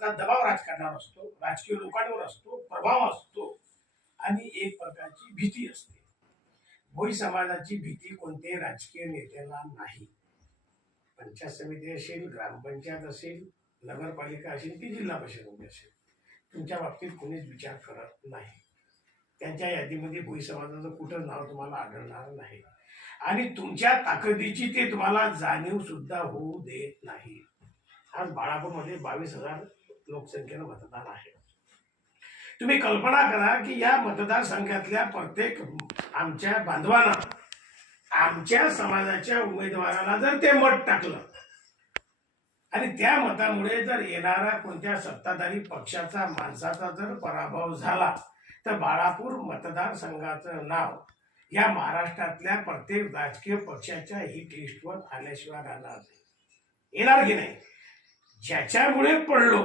समाजाचा दबाव राजकारणावर असतो, राजकीय लोकांवर असतो, प्रभाव असतो आणि एक प्रकारची भीती असते. भोई समाजाची भीती कोणत्याही राजकीय नेत्याला नाही. पंचायत समिती असेल, ग्रामपंचायत असेल, नगरपालिका असेल की जिल्हा परिषद असेल, तुमच्या बाबतीत कोणीच विचार करत नाही. त्यांच्या यादीमध्ये भोई समाजाचं कुठं नाव तुम्हाला आढळणार नाही आणि तुमच्या ताकदीची ते तुम्हाला जाणीव सुद्धा होऊ देत नाही. आज बाळापूरमध्ये 22,000 लोकसंख्येनं मतदान आहे. तुम्ही कल्पना करा की या मतदारसंघातल्या प्रत्येक आमच्या बांधवांना, आमच्या समाजाच्या उमेदवाराला जर ते मत टाकलं आणि त्या मतामुळे जर येणारा कोणत्या सत्ताधारी पक्षाचा माणसाचा जर पराभव झाला तर बाळापूर मतदारसंघाचं नाव या महाराष्ट्रातल्या प्रत्येक राजकीय पक्षाच्या हिट लिस्टवर आल्याशिवाय राहणार नाही. येणार की नाही? ज्याच्यामुळे पडलो